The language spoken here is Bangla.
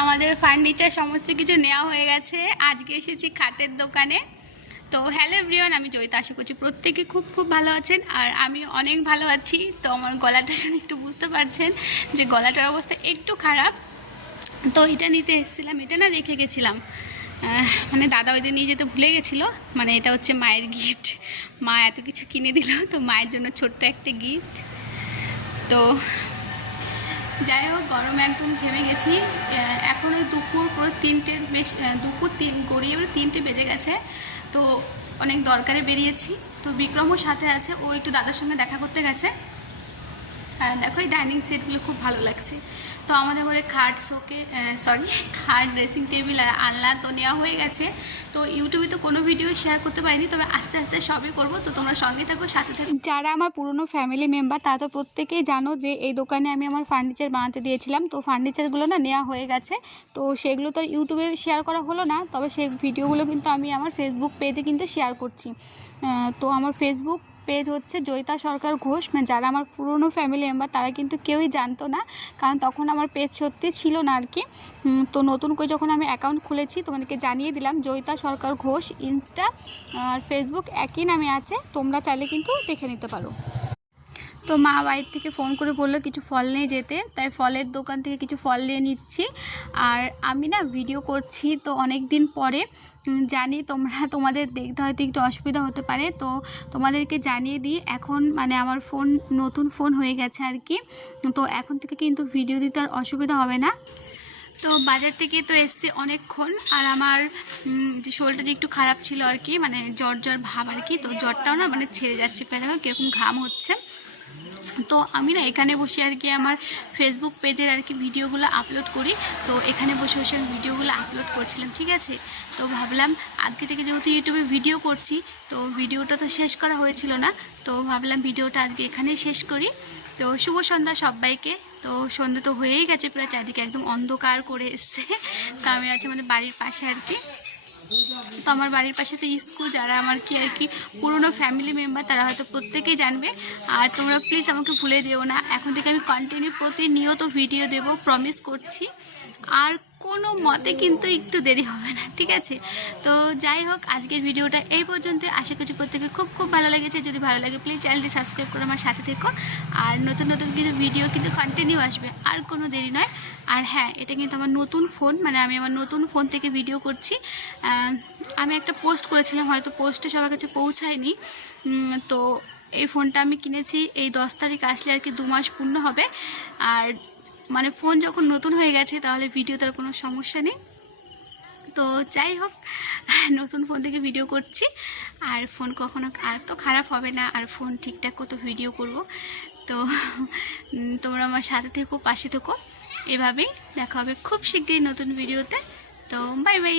আমাদের ফার্নিচার সমস্ত কিছু নেওয়া হয়ে গেছে। আজকে এসেছি খাটের দোকানে। তো হ্যালো এভরিওয়ান, আমি জয়িতা। আশা করছি প্রত্যেকে খুব খুব ভালো আছেন, আর আমি অনেক ভালো আছি। তো আমার গলাটা শুনে একটু বুঝতে পারছেন যে গলাটার অবস্থা একটু খারাপ। তো এটা নিতে এসেছিলাম, এটা না রেখে গেছিলাম, মানে দাদা ওই দিন নিয়ে যেতে ভুলে গেছিলো। মানে এটা হচ্ছে মায়ের গিফট, মা এত কিছু কিনে দিল, তো মায়ের জন্য ছোট্ট একটা গিফট। তো যাই হোক, গরমে একদম ঘেমে গেছি। এখন ওই দুপুর পুরো 3টের বেশ, দুপুর 3 গড়িয়ে 3টে বেজে গেছে। তো অনেক দরকারে বেরিয়েছি। তো বিক্রমও সাথে আছে, ও একটু দাদার সঙ্গে দেখা করতে গেছে। দেখো এই ডাইনিং সেটগুলো খুব ভালো লাগছে। তো আমাদের ঘরে খাট খাট, ড্রেসিং টেবিল আর আলনা তো নেওয়া হয়ে গেছে। তো ইউটিউবে তো কোনো ভিডিও শেয়ার করতে পারিনি, তবে আস্তে আস্তে সবই করব। তো তোমরা সঙ্গে থাকো, সাথে থাকো। যারা আমার পুরনো ফ্যামিলি মেম্বার তারা তো প্রত্যেকেই জানো যে এই দোকানে আমি আমার ফার্নিচার বানাতে দিয়েছিলাম। তো ফার্নিচারগুলো না নেওয়া হয়ে গেছে। তো সেগুলো তো ইউটিউবে শেয়ার করা হলো না, তবে সেই ভিডিওগুলো কিন্তু আমি আমার ফেসবুক পেজে কিন্তু শেয়ার করছি। তো আমার ফেসবুক পেজ হচ্ছে জয়িতা সরকার ঘোষ। মানে যারা আমার পুরনো ফ্যামিলি মেম্বার তারা কিন্তু কেউই জানতো না, কারণ তখন আমার পেজ সত্যি ছিল না আর কি। তো নতুন করে যখন আমি অ্যাকাউন্ট খুলেছি তোমাদেরকে জানিয়ে দিলাম, জয়িতা সরকার ঘোষ ইনস্টা আর ফেসবুক একই নামে আছে, তোমরা চাইলে কিন্তু দেখে নিতে পারো। তো মা বাড়ির থেকে ফোন করে বললো কিছু ফল নিয়ে যেতে, তাই ফলের দোকান থেকে কিছু ফল নিয়ে নিচ্ছি। আর আমি না ভিডিও করছি তো অনেক দিন পরে, জানি তোমাদের দেখতে হয়তো একটু অসুবিধা হতে পারে। তো তোমাদেরকে জানিয়ে দিই, এখন মানে আমার ফোন নতুন ফোন হয়ে গেছে আর কি। তো এখন থেকে কিন্তু ভিডিও দিতে আর অসুবিধা হবে না। তো বাজার থেকে তো এসছে অনেকক্ষণ, আর আমার যে শরীরটা যে একটু খারাপ ছিল আর কি, মানে জ্বর জ্বর ভাব আর কি। তো জ্বরটাও না মানে ছেড়ে যাচ্ছে, প্রায় দেখো কীরকম ঘাম হচ্ছে। তো আমি না এখানে বসে আর কি আমার ফেসবুক পেজের আর কি ভিডিওগুলো আপলোড করি। তো এখানে বসে বসে আমি ভিডিওগুলো আপলোড করছিলাম, ঠিক আছে। তো ভাবলাম আজকে থেকে যেহেতু ইউটিউবে ভিডিও করছি, তো ভিডিওটা তো শেষ করা হয়েছিল না, তো ভাবলাম ভিডিওটা আজকে এখানেই শেষ করি। তো শুভ সন্ধ্যা সবাইকে। তো সন্ধ্যা তো হয়েই গেছে, প্রায় চারিদিকে একদম অন্ধকার করে এসছে। তো আমি আছি আমাদের বাড়ির পাশে আর কি। তো আমার বাড়ির পাশে তো স্কুল, যারা আমার কি আর কি পুরনো ফ্যামিলি মেম্বার তারা হয়তো প্রত্যেকেই জানবে। আর তোমরা প্লিজ আমাকে ভুলে যেও না, এখন থেকে আমি কন্টিনিউ প্রতিনিয়ত ভিডিও দেব, প্রমিস করছি। আর কোনো মতে কিন্তু একটু দেরি হবে না, ঠিক আছে। তো যাই হোক, আজকের ভিডিওটা এই পর্যন্ত। আশা করছি প্রত্যেকে খুব খুব ভালো লেগেছে। যদি ভালো লাগে প্লিজ চ্যানেলটি সাবস্ক্রাইব করে আমার সাথে থেকো। আর নতুন নতুন কিন্তু ভিডিও কিন্তু কন্টিনিউ আসবে, আর কোনো দেরি নয়। আর হ্যাঁ, এটা কিন্তু আমার নতুন ফোন, মানে আমি আমার নতুন ফোন থেকে ভিডিও করছি। আমি একটা পোস্ট করেছিলাম, হয়তো পোস্টে সবার কাছে পৌঁছায়নি। তো এই ফোনটা আমি কিনেছি এই 10 তারিখ আসলে আর কি 2 মাস পূর্ণ হবে। আর মানে ফোন যখন নতুন হয়ে গেছে তাহলে ভিডিওতে আর কোনো সমস্যা নেই। তো যাই হোক, নতুন ফোন থেকে ভিডিও করছি। আর ফোন কখনো আর তো খারাপ হবে না, আর ফোন ঠিকঠাক কত ভিডিও করব। তো তোমরা আমার সাথে থেকো, পাশে থেকো। এভাবেই দেখা হবে খুব শীঘ্রই নতুন ভিডিওতে। তো বাই বাই।